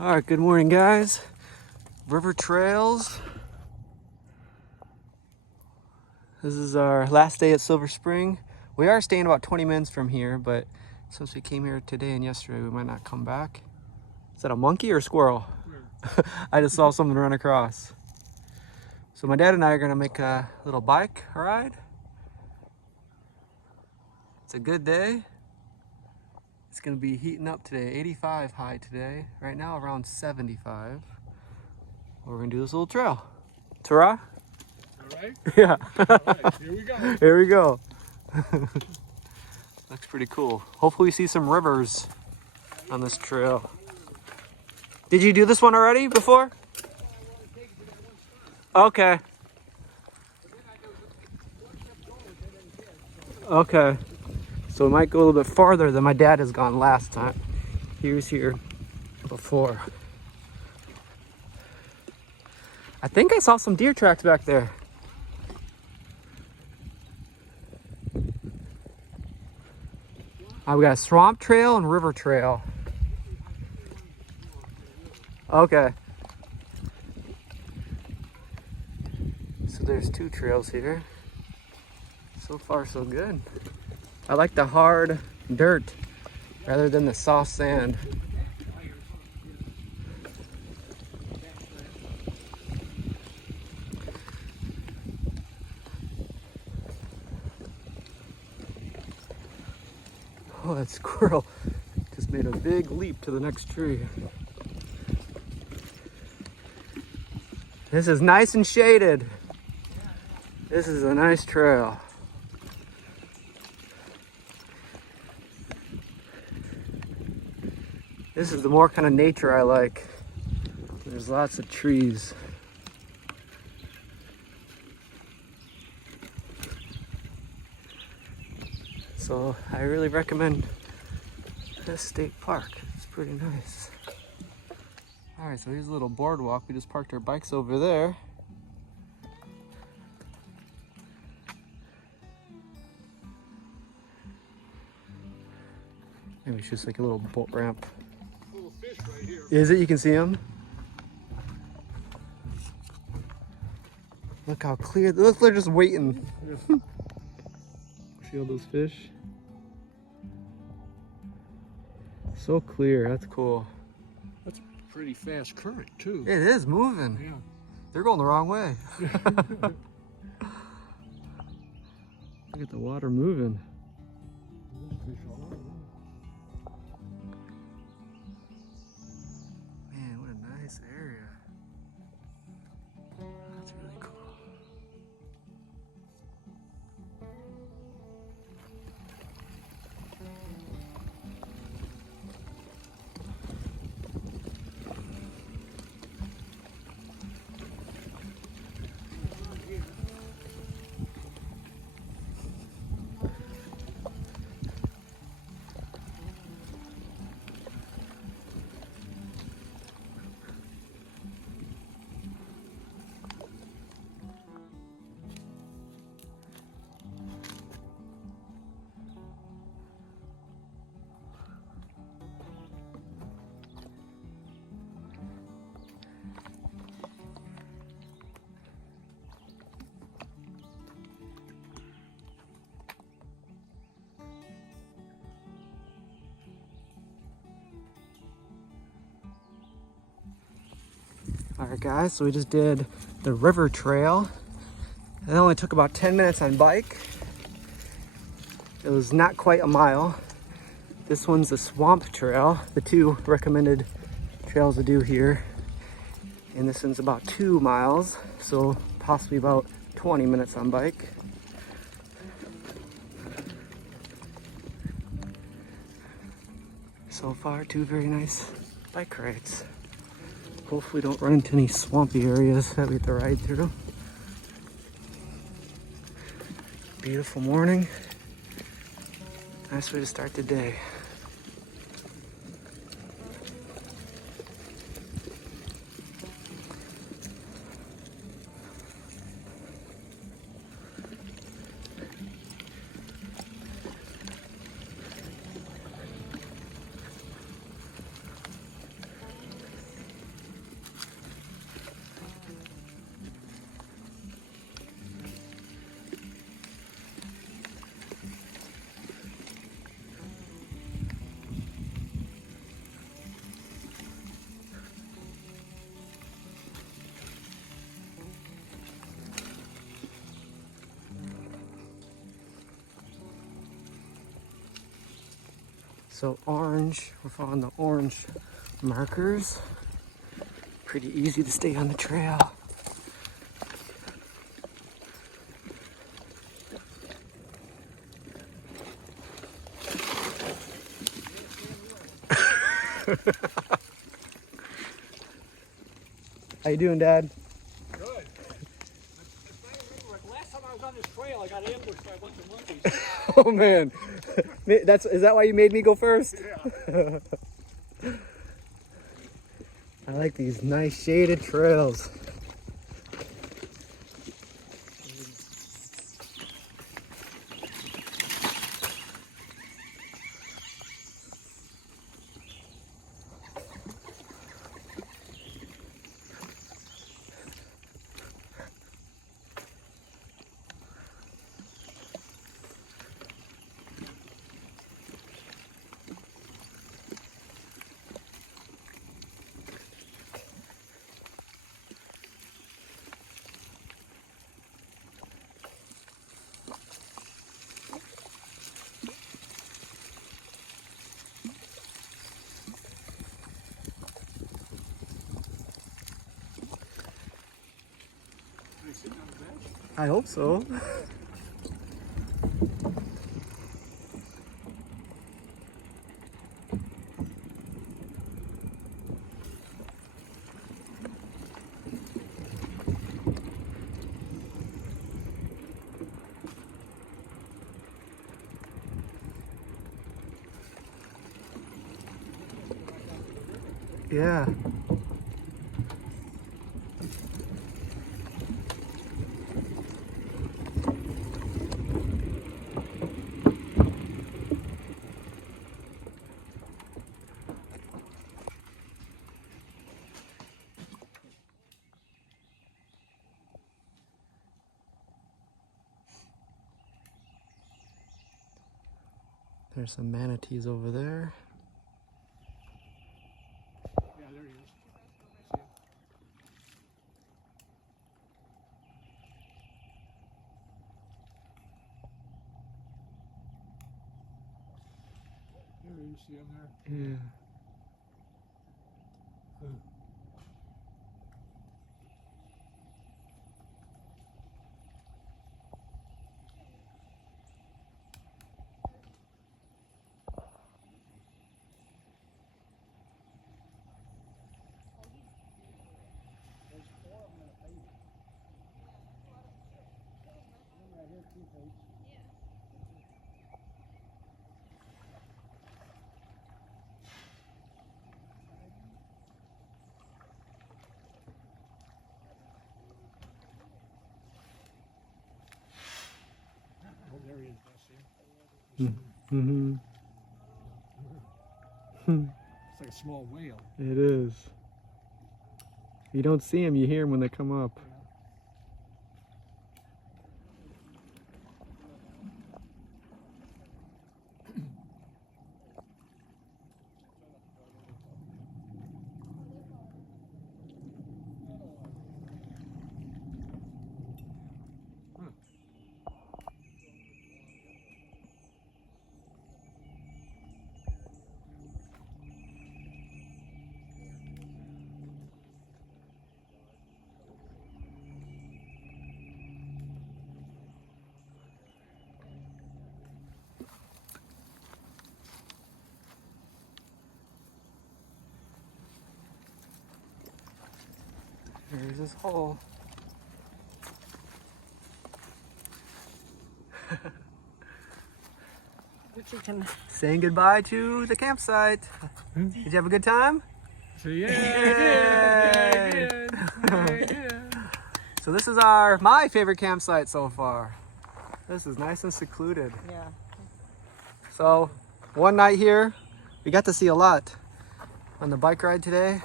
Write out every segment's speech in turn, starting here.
All right, good morning, guys. River trails. This is our last day at Silver Spring. We are staying about 20 minutes from here, but since we came here today and yesterday, we might not come back. Is that a monkey or a squirrel? I just saw something run across. So my dad and I are gonna make a little bike ride. It's a good day. It's gonna be heating up today, 85 high today. Right now around 75. We're gonna do this little trail. Ta-ra? All right? Yeah. All right, here we go. Here we go. Looks pretty cool. Hopefully we see some rivers on this trail. Did you do this one already before? Okay. Okay. So we might go a little bit farther than my dad has gone last time. He was here before. I think I saw some deer tracks back there. We got a swamp trail and river trail. Okay. So there's two trails here. So far, so good. I like the hard dirt rather than the soft sand. Oh, that squirrel just made a big leap to the next tree. This is nice and shaded. This is a nice trail. This is the more kind of nature I like. There's lots of trees. So I really recommend this state park. It's pretty nice. All right, so here's a little boardwalk. We just parked our bikes over there. Maybe it's just like a little boat ramp. Little fish right here. Is it? You can see them? Look how clear. Look, they're just waiting. See all those fish? So clear. That's cool. That's a pretty fast current, too. It is moving. Yeah. They're going the wrong way. Look at the water moving. There's fish all over. Man, what a nice area. That's really cool. All right, guys, so we just did the river trail. It only took about 10 minutes on bike. It was not quite a mile. This one's the swamp trail, the two recommended trails to do here. And this one's about 2 miles, so possibly about 20 minutes on bike. So far, two very nice bike rides. Hopefully don't run into any swampy areas that we have to ride through. Beautiful morning. Nice way to start the day. So orange, we're following the orange markers. Pretty easy to stay on the trail. How you doing, Dad? Good. Last time I was on this trail, I got ambushed by a bunch of monkeys. Oh man, is that why you made me go first? Yeah. I like these nice shaded trails. Can I sit on the bench? I hope so. Yeah. There's some manatees over there. Yeah, there he is. See him? There he is. See him there? Yeah. Oh, there he is. I see him. Mm-hmm. It's like a small whale. It is. You don't see them, you hear them when they come up. Here's this hole. Saying goodbye to the campsite. Did you have a good time? So yeah, I did. So this is my favorite campsite so far. This is nice and secluded. Yeah. So one night here, we got to see a lot on the bike ride today.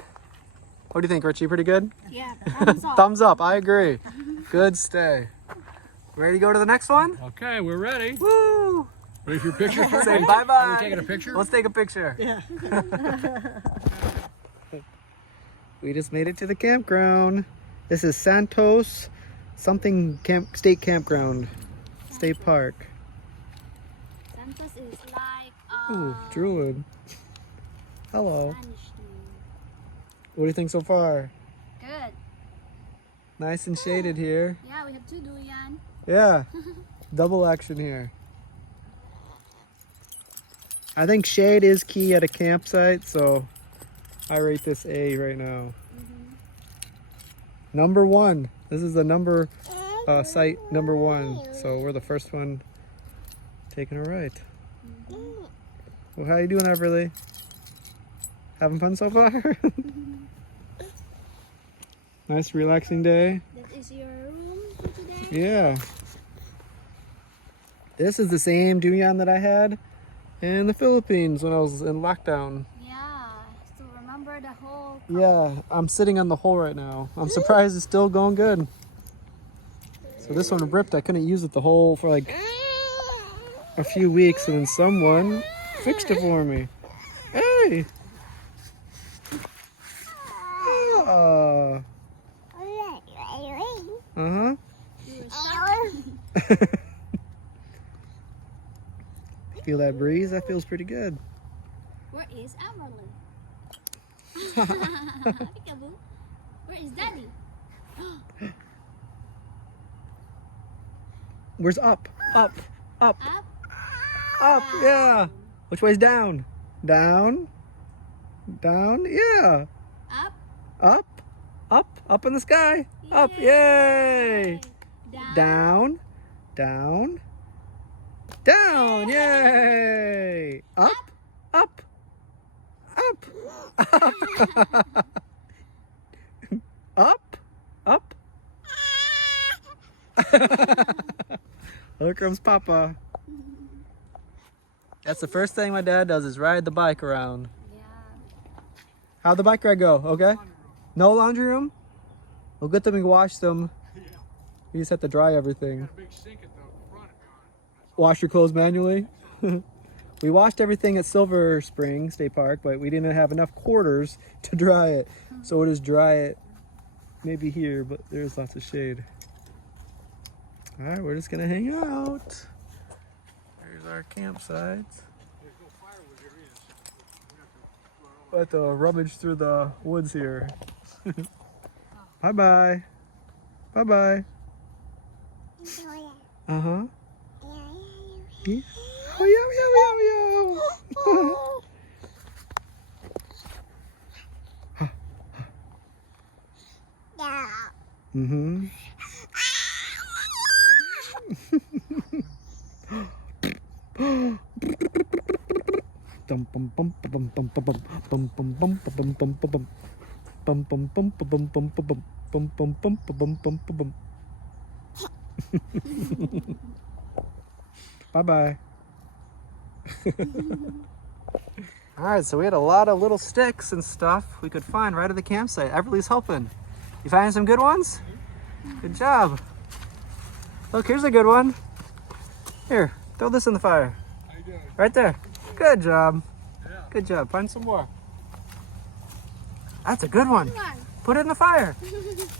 What do you think, Richie? Pretty good? Yeah, thumbs up. Thumbs up, I agree. Good stay. Ready to go to the next one? Okay, we're ready. Woo! Ready for your picture first? Say bye-bye. Are we taking a picture? Let's take a picture. Yeah. We just made it to the campground. This is Santos something state campground, state park. Santos is like Ooh, drooling. Hello. What do you think so far? Good. Nice and shaded here. Yeah, we have 2 durian. Yeah, double action here. I think shade is key at a campsite, so I rate this A right now. Number 1. This is the site number 1, so we're the first one taking a ride. Well, how you doing, Everly? Having fun so far? Nice relaxing day. That is your room for today? Yeah. This is the same durian that I had in the Philippines when I was in lockdown. Yeah, so remember the whole... Yeah, I'm sitting on the hole right now. I'm surprised it's still going good. So this one ripped. I couldn't use it the whole for like a few weeks, and then someone fixed it for me. Hey! Uh-huh. Feel that breeze? That feels pretty good. Where is Emily? Peekaboo. Where is Daddy? Where's up? Up. Up. Up? Up. Yeah. Which way's down? Down. Down. Yeah. Up? Up. Up. Up in the sky. Up. Yay. Down. Down. Down. Yay. Up. Up. Up. Up. Up. Here comes Papa. That's the first thing my dad does is ride the bike around. Yeah. How'd the bike ride go? Okay? No laundry room? Well, good thing we washed them. We just have to dry everything. Wash your clothes manually? We washed everything at Silver Spring State Park, but we didn't have enough quarters to dry it. So we'll just dry it maybe here, but there's lots of shade. All right, we're just gonna hang out. There's our campsite. We'll have to rummage through the woods here. Bye-bye. Bye-bye. Uh-huh. Yeah. Oh, yo, yo, yo, yo. Mm-hmm. Bye-bye. All right, so we had a lot of little sticks and stuff we could find right at the campsite. Everly's helping. You finding some good ones? Good job. Look, here's a good one. Here, throw this in the fire. How you doing? Right there. Good job. Yeah. Good job. Find some more. That's a good one. Put it in the fire.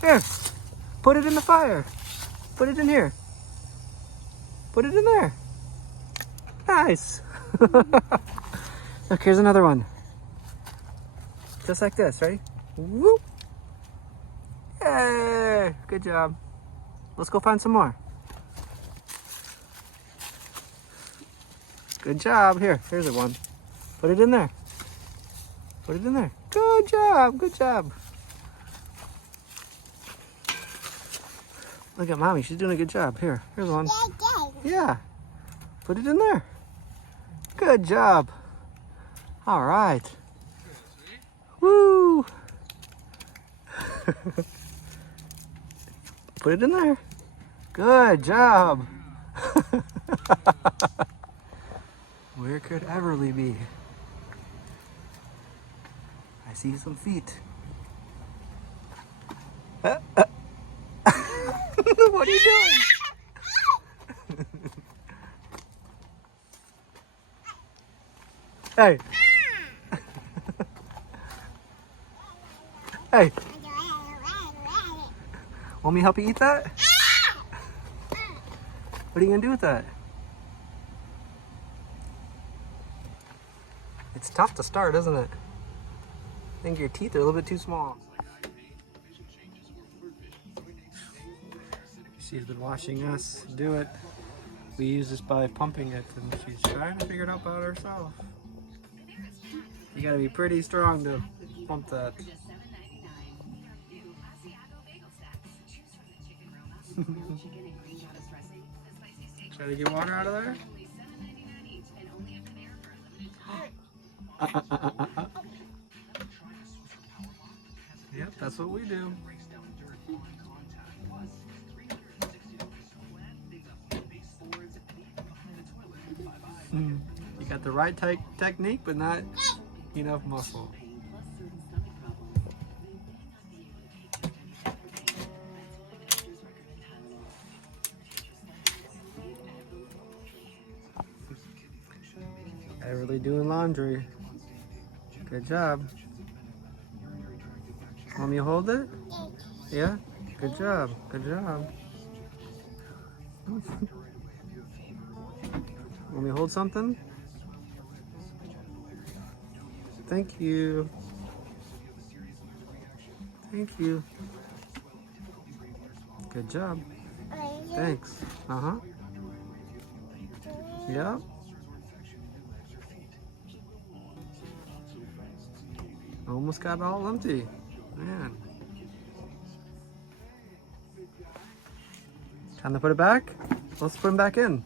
Here. Put it in the fire. Put it in here. Put it in there. Nice. Look, here's another one. Just like this, right? Whoop. Yay. Good job. Let's go find some more. Good job. Here's a one. Put it in there. Put it in there. Good job. Good job. Look at Mommy. She's doing a good job. Here's one. Yeah. Put it in there. Good job. All right. Woo. Put it in there. Good job. Where could Everly be? I see some feet. What are you doing? Hey. Hey. Want me to help you eat that? What are you gonna do with that? tough to start, isn't it? I think your teeth are a little bit too small. She's been watching us do it. We use this by pumping it, and she's trying to figure it out by herself. You gotta be pretty strong to pump that. Try to get water out of there. Yep, that's what we do. You got the right technique, but not enough muscle. Everly doing laundry. Good job. Want me to hold it? Yeah? Good job. Good job. Want me to hold something? Thank you. Thank you. Good job. Thanks. Uh-huh. Yep. Almost got it all empty. Man. Time to put it back? Let's put them back in.